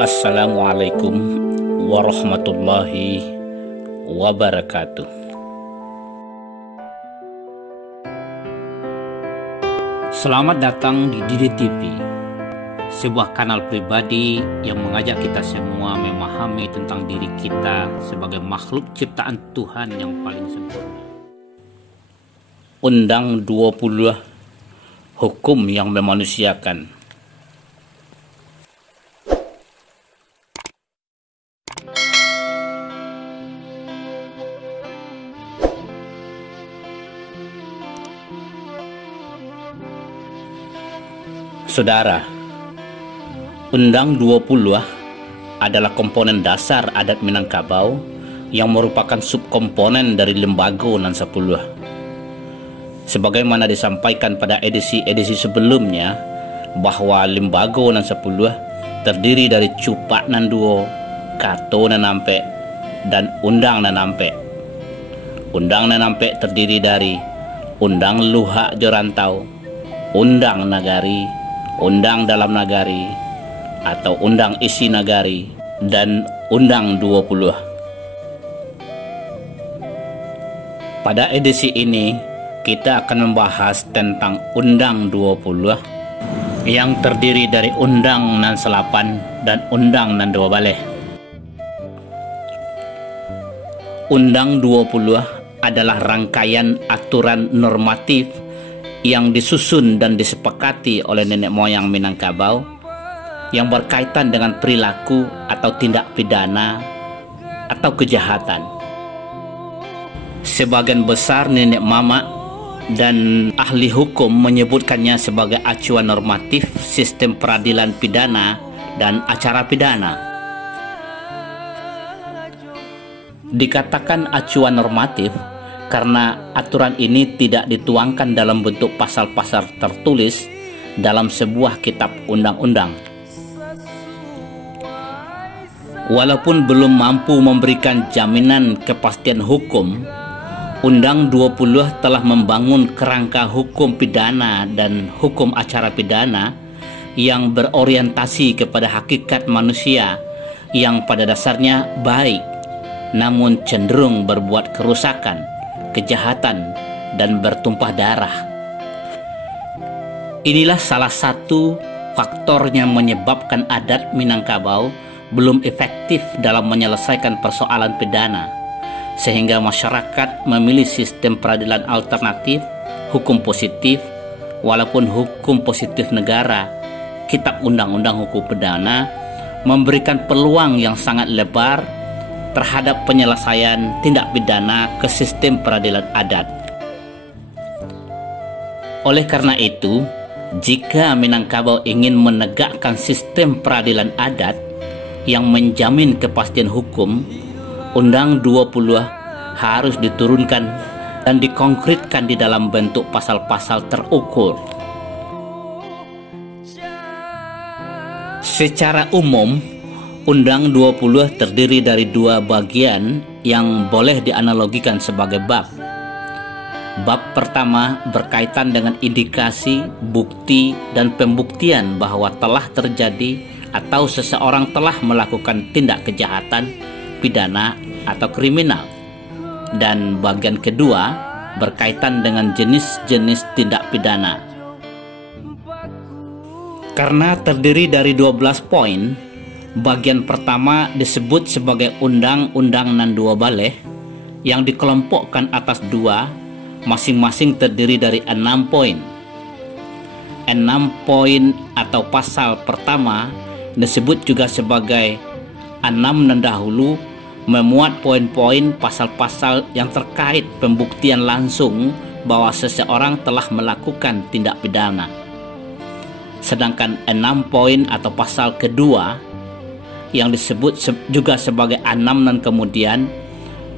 Assalamualaikum warahmatullahi wabarakatuh. Selamat datang di Didi TV, sebuah kanal pribadi yang mengajak kita semua memahami tentang diri kita sebagai makhluk ciptaan Tuhan yang paling sempurna. Undang 20 Hukum yang memanusiakan. Saudara, Undang 20 adalah komponen dasar adat Minangkabau yang merupakan subkomponen dari Lembago Nan 10. Sebagaimana disampaikan pada edisi-edisi sebelumnya, bahwa Lembago Nan 10 terdiri dari Cupak Nan 2, Kato Nan Ampe, dan Undang Nan Ampe. Undang Nan Ampe terdiri dari Undang Luhak Jorantau, Undang Nagari, Undang Dalam Nagari atau Undang Isi Nagari, dan Undang 20. Pada edisi ini kita akan membahas tentang Undang 20 yang terdiri dari Undang Nan 8 dan Undang Nan 2 Baleh. Undang 20 adalah rangkaian aturan normatif yang disusun dan disepakati oleh nenek moyang Minangkabau yang berkaitan dengan perilaku atau tindak pidana atau kejahatan. Sebagian besar nenek mama dan ahli hukum menyebutkannya sebagai acuan normatif sistem peradilan pidana dan acara pidana. Dikatakan acuan normatif karena aturan ini tidak dituangkan dalam bentuk pasal-pasal tertulis dalam sebuah kitab undang-undang. Walaupun belum mampu memberikan jaminan kepastian hukum, Undang 20 telah membangun kerangka hukum pidana dan hukum acara pidana yang berorientasi kepada hakikat manusia yang pada dasarnya baik, namun cenderung berbuat kerusakan, kejahatan, dan bertumpah darah. Inilah salah satu faktor yang menyebabkan adat Minangkabau belum efektif dalam menyelesaikan persoalan pidana, sehingga masyarakat memilih sistem peradilan alternatif, hukum positif, walaupun hukum positif negara, kitab undang-undang hukum pidana, memberikan peluang yang sangat lebar terhadap penyelesaian tindak pidana ke sistem peradilan adat. Oleh karena itu, jika Minangkabau ingin menegakkan sistem peradilan adat yang menjamin kepastian hukum, Undang 20 harus diturunkan dan dikonkretkan di dalam bentuk pasal-pasal terukur. Secara umum, Undang 20 terdiri dari dua bagian yang boleh dianalogikan sebagai bab. Bab pertama berkaitan dengan indikasi, bukti, dan pembuktian bahwa telah terjadi atau seseorang telah melakukan tindak kejahatan, pidana, atau kriminal. Dan bagian kedua berkaitan dengan jenis-jenis tindak pidana. Karena terdiri dari 12 poin, bagian pertama disebut sebagai Undang-Undang Nan 2 Baleh yang dikelompokkan atas dua, masing-masing terdiri dari 6 poin. 6 poin atau pasal pertama disebut juga sebagai 6 Nan Dahulu, memuat poin-poin pasal-pasal yang terkait pembuktian langsung bahwa seseorang telah melakukan tindak pidana. Sedangkan 6 poin atau pasal kedua yang disebut juga sebagai 6 Nan Kemudian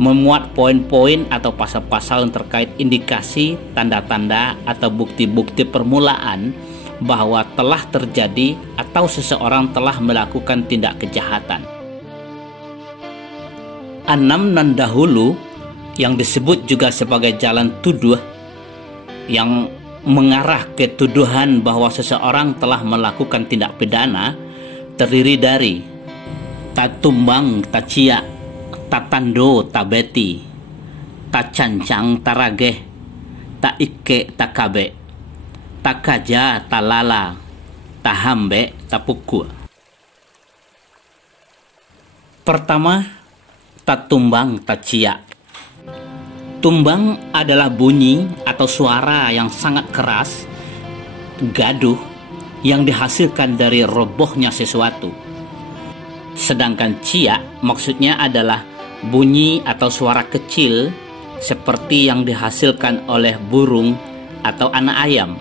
memuat poin-poin atau pasal-pasal yang terkait indikasi, tanda-tanda, atau bukti-bukti permulaan bahwa telah terjadi atau seseorang telah melakukan tindak kejahatan. 6 Nan Dahulu yang disebut juga sebagai jalan tuduh yang mengarah ke tuduhan bahwa seseorang telah melakukan tindak pidana terdiri dari Tatumbang tacia, tatando tabeti, tacancang tarageh, taike takabe, takaja talala, tahambe tapukua. Pertama, tatumbang tacia. Tumbang adalah bunyi atau suara yang sangat keras, gaduh, yang dihasilkan dari robohnya sesuatu. Sedangkan cia maksudnya adalah bunyi atau suara kecil seperti yang dihasilkan oleh burung atau anak ayam.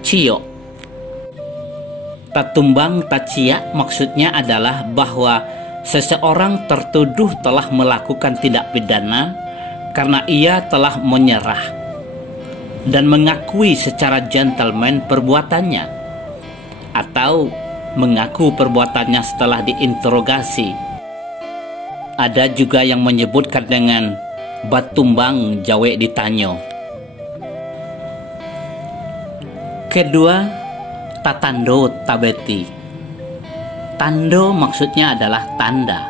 Cio. Tatumbang tacia maksudnya adalah bahwa seseorang tertuduh telah melakukan tindak pidana karena ia telah menyerah dan mengakui secara gentleman perbuatannya, atau mengaku perbuatannya setelah diinterogasi. Ada juga yang menyebutkan dengan batumbang jawe ditanyo. Kedua, tatando tabeti. Tando maksudnya adalah tanda.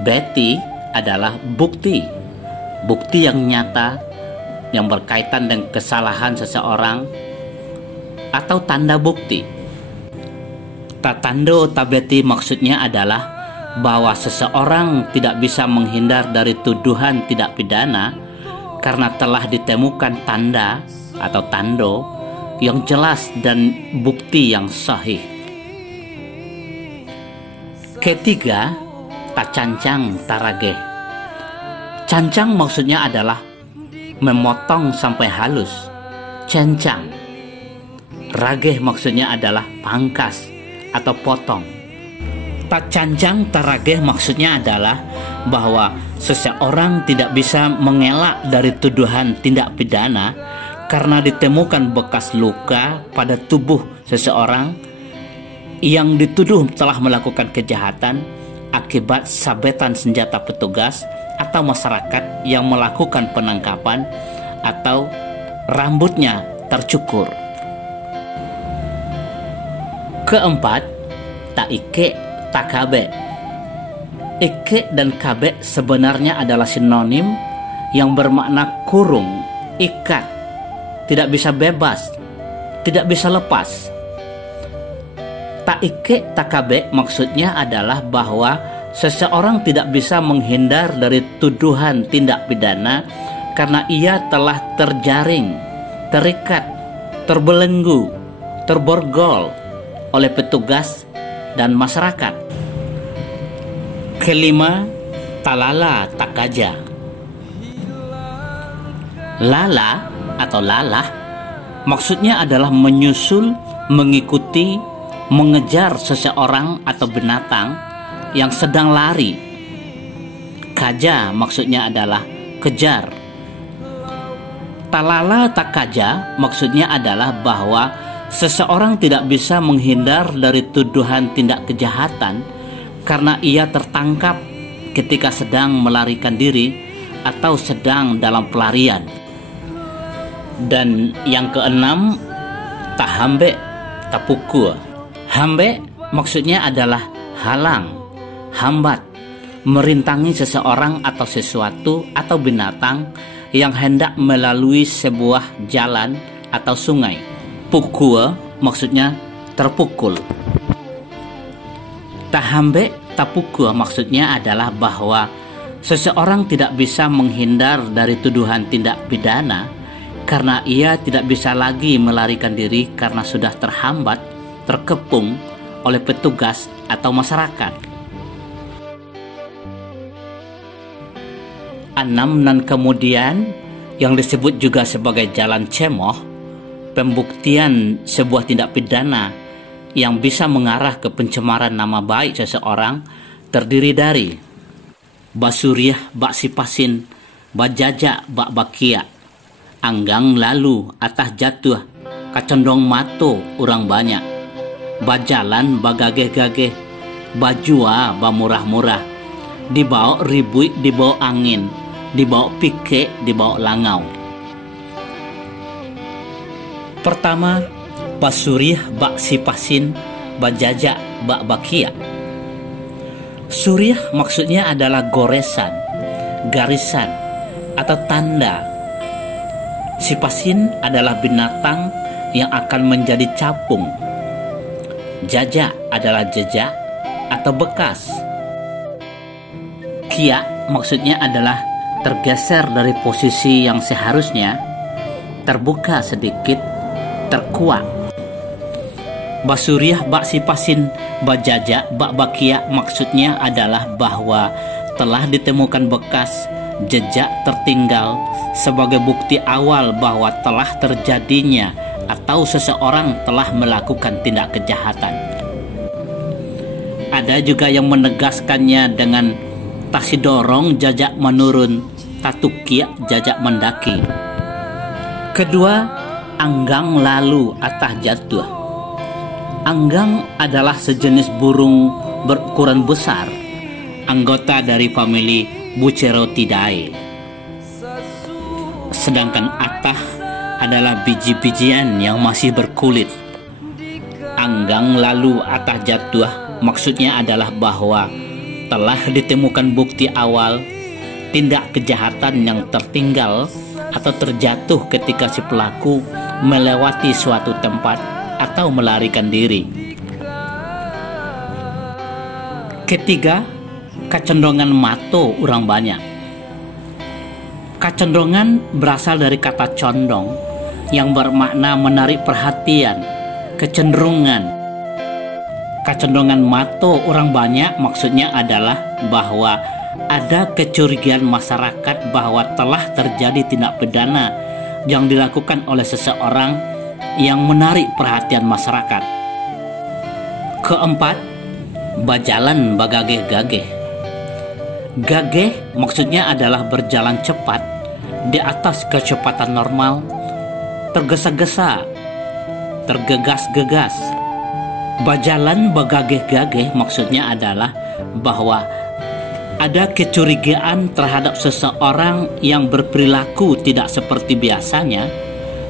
Beti adalah bukti. Bukti yang nyata yang berkaitan dengan kesalahan seseorang atau tanda bukti. Tatando tabeti maksudnya adalah bahwa seseorang tidak bisa menghindar dari tuduhan tidak pidana karena telah ditemukan tanda atau tando yang jelas dan bukti yang sahih. Ketiga, tacancang tarageh. Cancang maksudnya adalah memotong sampai halus. Cencang. Rageh maksudnya adalah pangkas atau potong. Tacancang tarageh maksudnya adalah bahwa seseorang tidak bisa mengelak dari tuduhan tindak pidana karena ditemukan bekas luka pada tubuh seseorang yang dituduh telah melakukan kejahatan akibat sabetan senjata petugas atau masyarakat yang melakukan penangkapan atau rambutnya tercukur. Keempat, taike takabe. Ike dan kabe sebenarnya adalah sinonim yang bermakna kurung, ikat, tidak bisa bebas, tidak bisa lepas. Taike takabe maksudnya adalah bahwa seseorang tidak bisa menghindar dari tuduhan tindak pidana karena ia telah terjaring, terikat, terbelenggu, terborgol oleh petugas dan masyarakat. Kelima, talala takaja. Lala atau lalah maksudnya adalah menyusul, mengikuti, mengejar seseorang atau binatang yang sedang lari. Kaja maksudnya adalah kejar. Talala takaja maksudnya adalah bahwa seseorang tidak bisa menghindar dari tuduhan tindak kejahatan karena ia tertangkap ketika sedang melarikan diri atau sedang dalam pelarian. Dan yang keenam, tahambe tapukua. Hambe maksudnya adalah halang, hambat, merintangi seseorang atau sesuatu atau binatang yang hendak melalui sebuah jalan atau sungai. Pukua maksudnya terpukul. Tahambe tapukua maksudnya adalah bahwa seseorang tidak bisa menghindar dari tuduhan tindak pidana karena ia tidak bisa lagi melarikan diri karena sudah terhambat, terkepung oleh petugas atau masyarakat. 6 dan kemudian yang disebut juga sebagai jalan cemoh, pembuktian sebuah tindak pidana yang bisa mengarah ke pencemaran nama baik seseorang terdiri dari basuriah bak sipasin, bajaja bak bakia, anggang lalu atas jatuh, kacondong mato urang banyak, bajalan bagageh-gageh, bajua bamurah-murah, dibawa ribui dibawa angin, dibawa pike dibawa langau. Pertama, basuriah bak sipasin, bajaja bak bakia. Suriah maksudnya adalah goresan, garisan, atau tanda. Sipasin adalah binatang yang akan menjadi capung. Jajak adalah jejak atau bekas. Kia maksudnya adalah tergeser dari posisi yang seharusnya, terbuka sedikit, terkuak. Basuriah, bak sipasin, bajajak, bak bakia maksudnya adalah bahwa telah ditemukan bekas jejak tertinggal sebagai bukti awal bahwa telah terjadinya atau seseorang telah melakukan tindak kejahatan. Ada juga yang menegaskannya dengan tasidorong jajak menurun, tatukia jajak mendaki. Kedua, anggang lalu atah jatuh. Anggang adalah sejenis burung berukuran besar, anggota dari famili Bucerotidae. Sedangkan atah adalah biji-bijian yang masih berkulit. Anggang lalu atah jatuh maksudnya adalah bahwa telah ditemukan bukti awal tindak kejahatan yang tertinggal atau terjatuh ketika si pelaku melewati suatu tempat atau melarikan diri. Ketiga, kecenderungan mato orang banyak. Kecenderungan berasal dari kata condong yang bermakna menarik perhatian, kecenderungan. Kecenderungan mato orang banyak maksudnya adalah bahwa ada kecurigaan masyarakat bahwa telah terjadi tindak pidana yang dilakukan oleh seseorang yang menarik perhatian masyarakat. Keempat, bajalan bagageh-gageh. Gageh maksudnya adalah berjalan cepat di atas kecepatan normal, tergesa-gesa, tergegas-gegas. Bajalan bagageh-gageh maksudnya adalah bahwa ada kecurigaan terhadap seseorang yang berperilaku tidak seperti biasanya,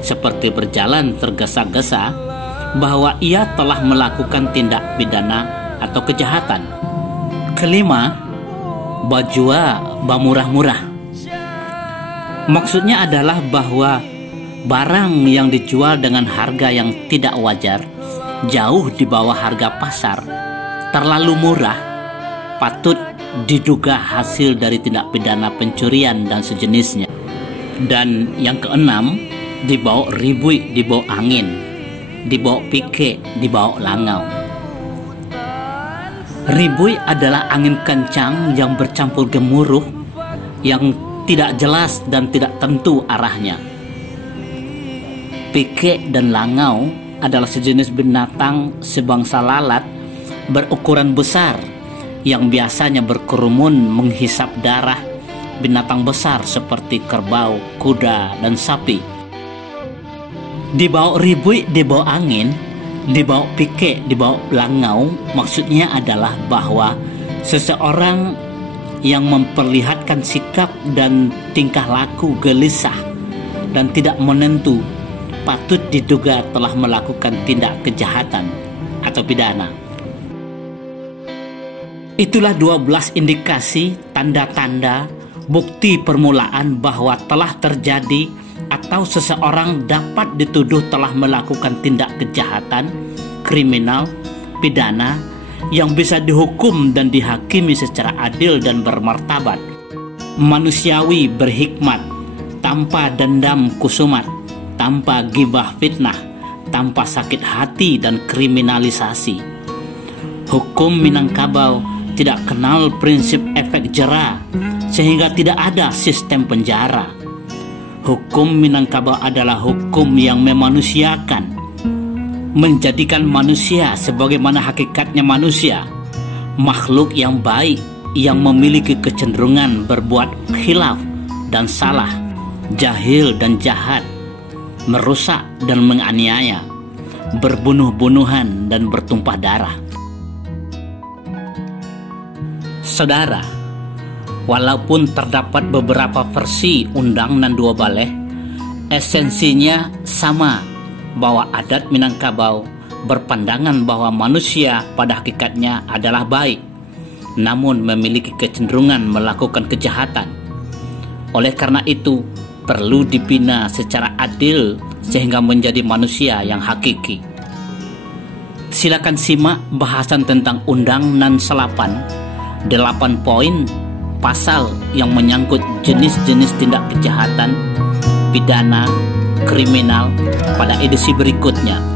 seperti berjalan tergesa-gesa, bahwa ia telah melakukan tindak pidana atau kejahatan. Kelima, bajua bamurah-murah. Maksudnya adalah bahwa barang yang dijual dengan harga yang tidak wajar, jauh di bawah harga pasar, terlalu murah, patut diduga hasil dari tindak pidana pencurian dan sejenisnya. Dan yang keenam, dibawa ribui, dibawa angin, dibawa pike, dibawa langau. Ribui adalah angin kencang yang bercampur gemuruh, yang tidak jelas dan tidak tentu arahnya. Pike dan langau adalah sejenis binatang sebangsa lalat berukuran besar yang biasanya berkerumun menghisap darah binatang besar seperti kerbau, kuda, dan sapi. Dibawa ribui, dibawa angin, dibawa pike, dibawa langau maksudnya adalah bahwa seseorang yang memperlihatkan sikap dan tingkah laku gelisah dan tidak menentu patut diduga telah melakukan tindak kejahatan atau pidana. Itulah 12 indikasi, tanda-tanda, bukti permulaan bahwa telah terjadi atau seseorang dapat dituduh telah melakukan tindak kejahatan, kriminal, pidana yang bisa dihukum dan dihakimi secara adil dan bermartabat, manusiawi, berhikmat, tanpa dendam kusumat, tanpa gibah fitnah, tanpa sakit hati dan kriminalisasi. Hukum Minangkabau tidak kenal prinsip efek jera sehingga tidak ada sistem penjara. Hukum Minangkabau adalah hukum yang memanusiakan, menjadikan manusia sebagaimana hakikatnya manusia, makhluk yang baik yang memiliki kecenderungan berbuat khilaf dan salah, jahil dan jahat, merusak dan menganiaya, berbunuh-bunuhan dan bertumpah darah. Saudara, walaupun terdapat beberapa versi Undang Nan Dua Baleh, esensinya sama, bahwa adat Minangkabau berpandangan bahwa manusia pada hakikatnya adalah baik, namun memiliki kecenderungan melakukan kejahatan. Oleh karena itu, perlu dibina secara adil sehingga menjadi manusia yang hakiki. Silakan simak bahasan tentang Undang Nan 8 poin pasal yang menyangkut jenis-jenis tindak kejahatan, pidana, kriminal pada edisi berikutnya.